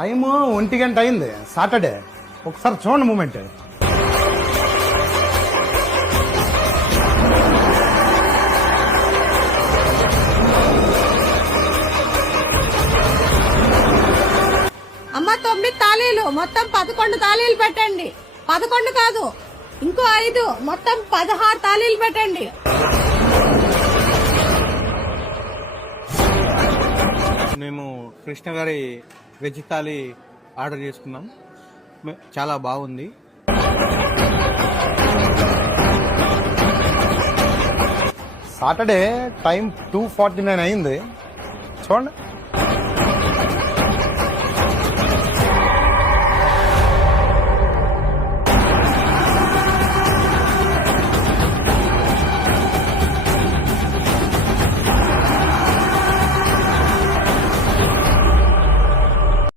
Time 1 గంట అయింది Saturday. ఒకసారి చూడండి మూమెంట్. అమ్మ 9 తాళీలు మొత్తం 11 తాళీలు పెట్టండి. 11 కాదు, ఇంకో 5 మొత్తం 16 తాళీలు పెట్టండి. మేము కృష్ణ గారి వెజ్ థాలీ ఆర్డర్ చేసుకున్నాం. చాలా బాగుంది. సాటర్డే టైం 2:49 అయింది. చూడండి.